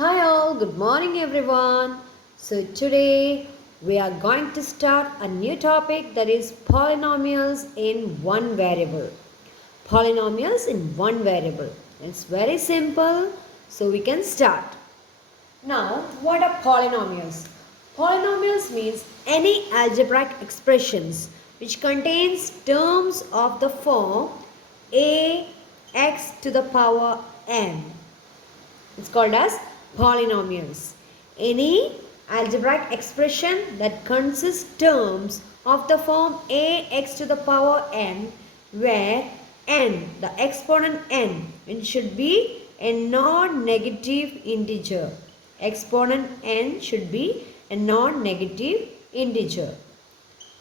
Hi all, good morning everyone. So today we are going to start a new topic that is polynomials in one variable. Polynomials in one variable. It's very simple, so we can start. Now, what are polynomials? Polynomials means any algebraic expressions which contains terms of the form a x to the power n. It's called as polynomials. Any algebraic expression that consists terms of the form ax to the power n where n, the exponent n, it should be a non-negative integer. Exponent n should be a non-negative integer.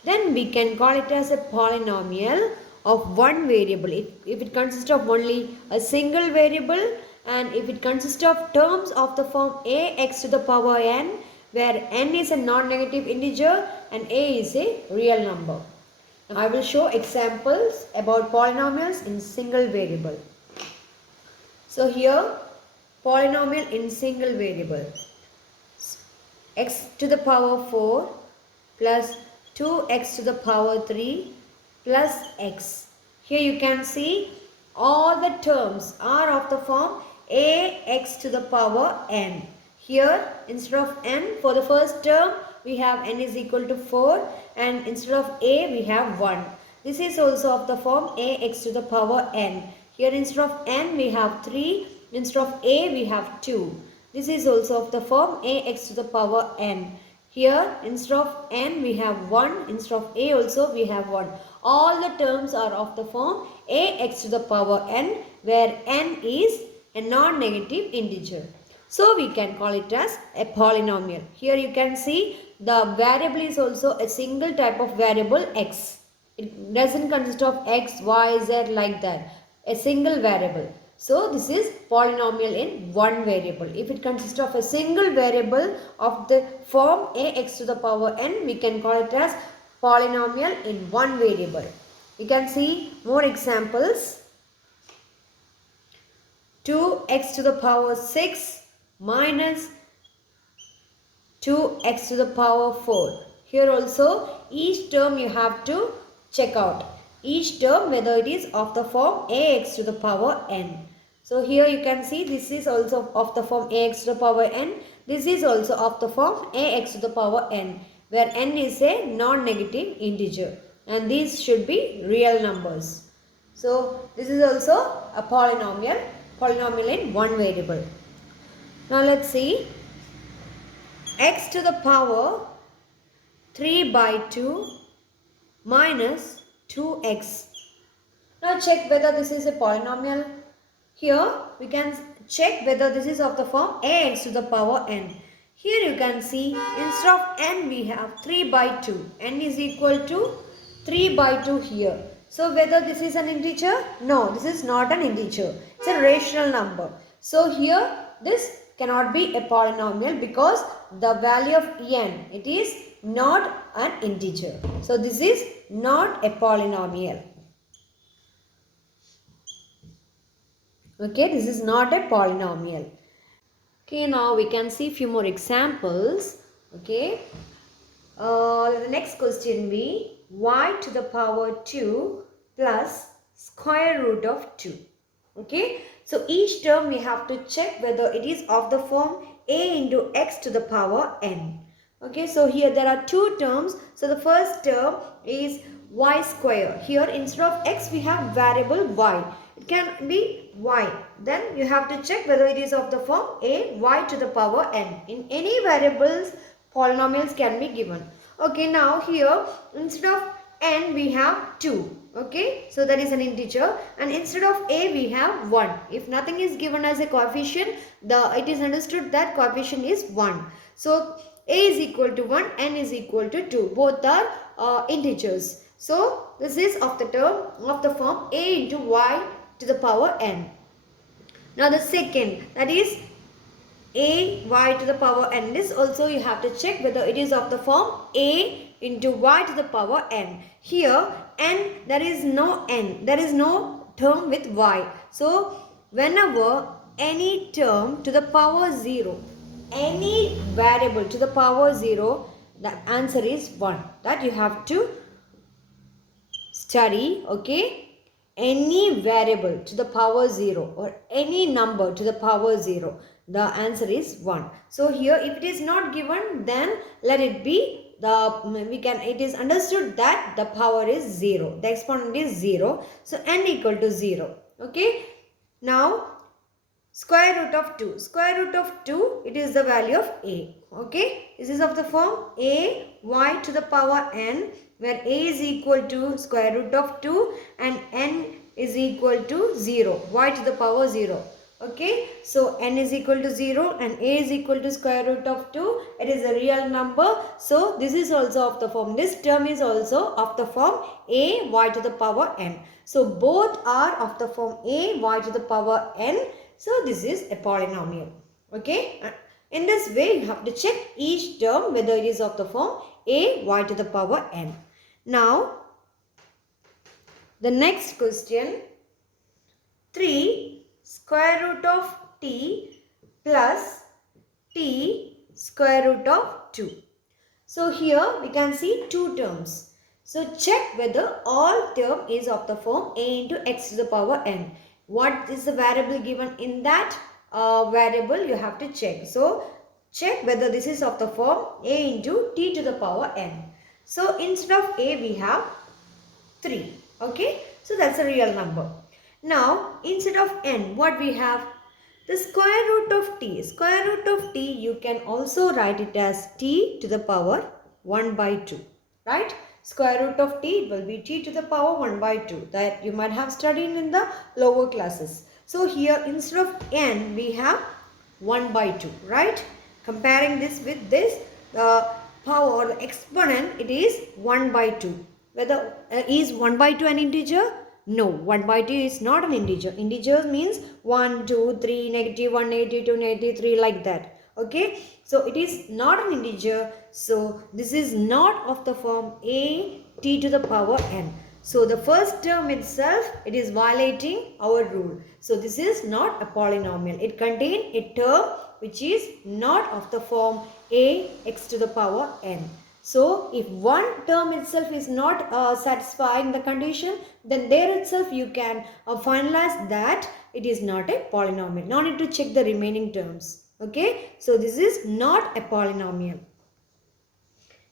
Then we can call it as a polynomial of one variable. If it consists of only a single variable, and if it consists of terms of the form ax to the power n, where n is a non-negative integer and a is a real number. Now I will show examples about polynomials in single variable. So here, polynomial in single variable. X to the power 4 plus 2x to the power 3 plus x. Here you can see all the terms are of the form ax to the power n. Here instead of n, for the first term we have n is equal to 4, and instead of a we have 1. This is also of the form ax to the power n. Here instead of n we have 3, instead of a we have 2. This is also of the form ax to the power n. Here instead of n we have 1, instead of a also we have 1. All the terms are of the form ax to the power n, where n is a non-negative integer. So we can call it as a polynomial. Here you can see the variable is also a single type of variable x. It doesn't consist of x, y, z like that. A single variable. So this is polynomial in one variable. If it consists of a single variable of the form ax to the power n, we can call it as polynomial in one variable. You can see more examples. 2x to the power 6 minus 2x to the power 4. Here also each term you have to check out. Each term whether it is of the form ax to the power n. So here you can see this is also of the form ax to the power n. This is also of the form ax to the power n, where n is a non-negative integer and these should be real numbers. So this is also a polynomial in one variable. Now let's see. X to the power 3 by 2 minus 2x. Now check whether this is a polynomial. Here we can check whether this is of the form ax to the power n. Here you can see instead of n we have 3 by 2. N is equal to 3 by 2 here. So whether this is an integer? No, this is not an integer. It's a rational number. So here this cannot be a polynomial because the value of n, it is not an integer. So this is not a polynomial. Okay, this is not a polynomial. Okay, now we can see few more examples. Okay, the next question be y to the power 2 plus square root of 2. Okay, so each term we have to check whether it is of the form a into x to the power n. Okay, so here there are two terms. So the first term is y square. Here instead of x we have variable y. It can be y. Then you have to check whether it is of the form a y to the power n. In any variables, polynomials can be given. Okay, now here instead of n we have 2. Okay, so that is an integer, and instead of a we have 1. If nothing is given as a coefficient, it is understood that coefficient is 1. So a is equal to 1, n is equal to 2. Both are integers. So this is of the term of the form a into y to the power n. Now the second, that is a y to the power n. This also you have to check whether it is of the form a into y to the power n. Here n, there is no n, there is no term with y. So whenever any term to the power 0, any variable to the power 0, the answer is 1. That you have to study, okay? Any variable to the power 0 or any number to the power 0, the answer is 1. So here if it is not given, then let it be it is understood that the power is 0, the exponent is 0, so n equal to 0, okay? Now square root of 2, square root of 2, it is the value of a, okay? This is of the form a y to the power n, where a is equal to square root of 2 and n is equal to 0, y to the power 0, okay? So n is equal to 0 and a is equal to square root of 2, it is a real number. So this is also of the form, this term is also of the form a y to the power n. So both are of the form a y to the power n. So this is a polynomial, okay? In this way, you have to check each term whether it is of the form a y to the power n. Now, the next question, 3 square root of t plus t square root of 2. So here we can see two terms. So check whether all term is of the form a into x to the power n. What is the variable given in that variable, you have to check. So check whether this is of the form a into t to the power n. So instead of a we have 3, okay? So that's a real number. Now instead of n, what we have? The square root of t. Square root of t, you can also write it as t to the power 1 by 2, right? Square root of t, it will be t to the power 1 by 2, that you might have studied in the lower classes. So here instead of n, we have 1 by 2, right? Comparing this with this, the power or the exponent, it is 1 by 2. Whether is 1 by 2 an integer? No, 1 by 2 is not an integer. Integer means 1, 2, 3, negative 1, negative 2, negative 3, like that. Okay, so it is not an integer. So this is not of the form a t to the power n. So the first term itself, it is violating our rule. So this is not a polynomial. It contains a term which is not of the form a x to the power n. So if one term itself is not satisfying the condition, then there itself you can finalize that it is not a polynomial. No need to check the remaining terms. Okay, so this is not a polynomial.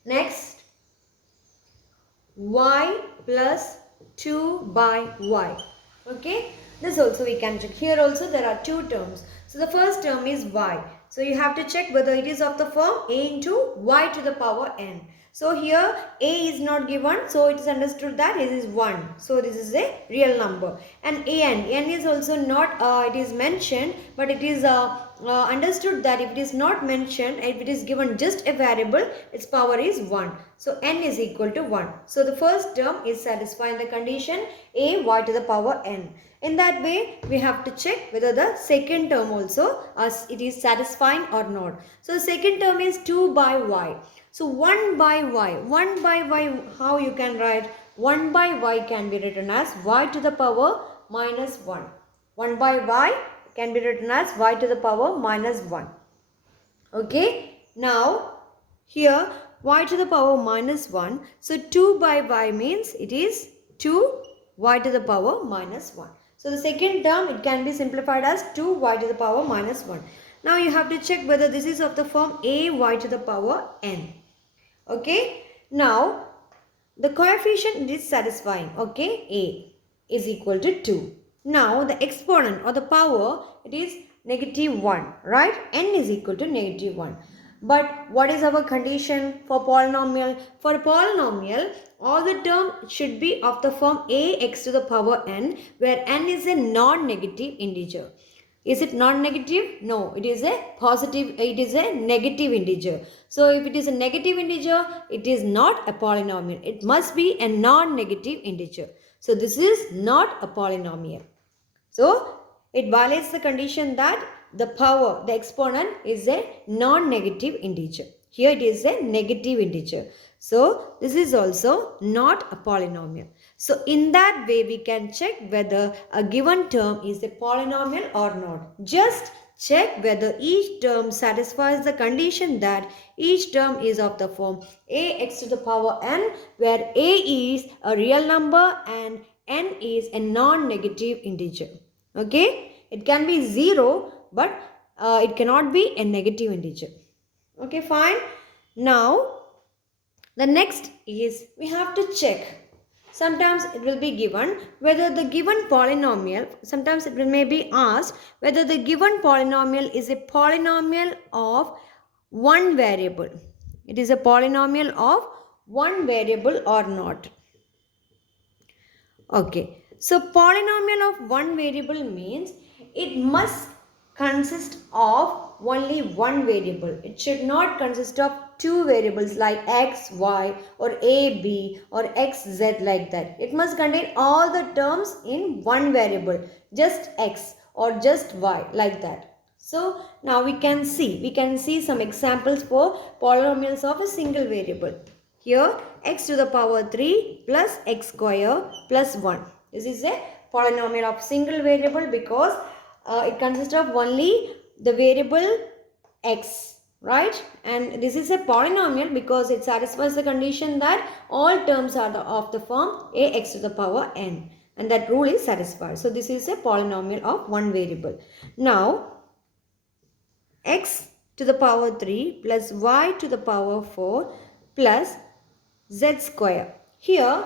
Next, y plus 2 by y. Okay, this also we can check. Here also there are two terms. So the first term is y. So you have to check whether it is of the form a into y to the power n. So here a is not given, so it is understood that it is 1. So this is a real number. And n is also not, it is mentioned, but it is understood that if it is not mentioned, if it is given just a variable, its power is 1. So n is equal to 1. So the first term is satisfying the condition a y to the power n. In that way, we have to check whether the second term also it is satisfying or not. So the second term is 2 by y. So 1 by y, how you can write? 1 by y can be written as y to the power minus 1. 1 by y can be written as y to the power minus 1. Okay, now here y to the power minus 1. So 2 by y means it is 2 y to the power minus 1. So the second term, it can be simplified as 2y to the power minus 1. Now you have to check whether this is of the form a y to the power n. Okay. Now the coefficient is satisfying. Okay. A is equal to 2. Now the exponent or the power, it is negative 1. Right. N is equal to negative 1. But what is our condition for polynomial? For a polynomial, all the terms should be of the form a x to the power n, where n is a non-negative integer. Is it non-negative? No, it is a positive, it is a negative integer. So if it is a negative integer, it is not a polynomial. It must be a non-negative integer. So this is not a polynomial. So it violates the condition that the power, the exponent is a non-negative integer. Here it is a negative integer. So this is also not a polynomial. So in that way, we can check whether a given term is a polynomial or not. Just check whether each term satisfies the condition that each term is of the form ax to the power n, where a is a real number and n is a non-negative integer. Okay, it can be 0, but it cannot be a negative integer. Okay, fine. Now the next is we have to check. Sometimes it will be given whether the given polynomial, sometimes it may be asked whether the given polynomial is a polynomial of one variable. It is a polynomial of one variable or not. Okay, so polynomial of one variable means it must consist of only one variable. It should not consist of two variables like x, y or a, b or x, z like that. It must contain all the terms in one variable, just x or just y like that. So now we can see some examples for polynomials of a single variable. Here x to the power 3 plus x square plus 1. This is a polynomial of single variable because it consists of only the variable x, right? And this is a polynomial because it satisfies the condition that all terms are of the form ax to the power n, and that rule is satisfied. So this is a polynomial of one variable. Now x to the power 3 plus y to the power 4 plus z square. Here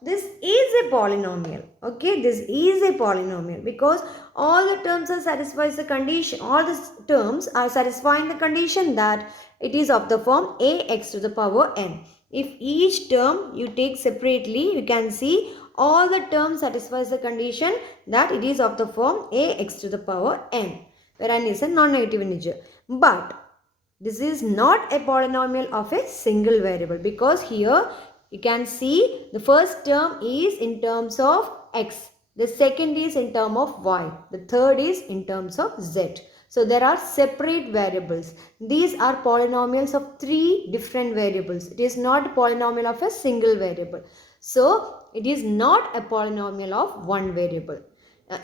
this is a polynomial. Okay, this is a polynomial because all the terms are satisfies the condition, all the terms are satisfying the condition that it is of the form ax to the power n. If each term you take separately, you can see all the terms satisfies the condition that it is of the form ax to the power n, where n is a non-negative integer. But this is not a polynomial of a single variable because here you can see the first term is in terms of x, the second is in terms of y, the third is in terms of z. So there are separate variables. These are polynomials of three different variables. It is not a polynomial of a single variable. So it is not a polynomial of one variable.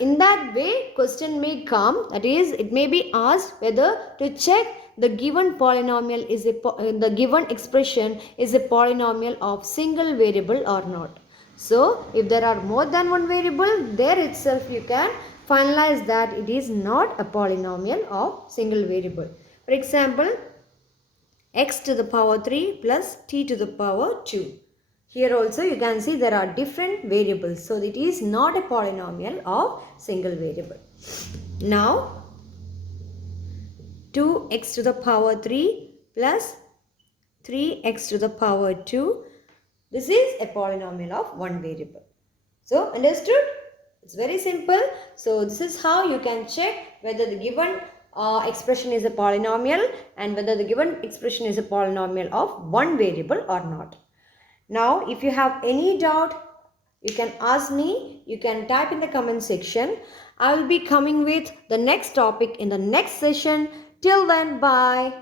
In that way, question may come, that is, it may be asked whether to check the given polynomial is the given expression is a polynomial of single variable or not. So, if there are more than one variable, there itself you can finalize that it is not a polynomial of single variable. For example, x to the power 3 plus t to the power 2. Here also you can see there are different variables. So it is not a polynomial of single variable. Now 2x to the power 3 plus 3x to the power 2. This is a polynomial of one variable. So understood? It's very simple. So this is how you can check whether the given expression is a polynomial and whether the given expression is a polynomial of one variable or not. Now, if you have any doubt, you can ask me, you can type in the comment section. I will be coming with the next topic in the next session. Till then, bye.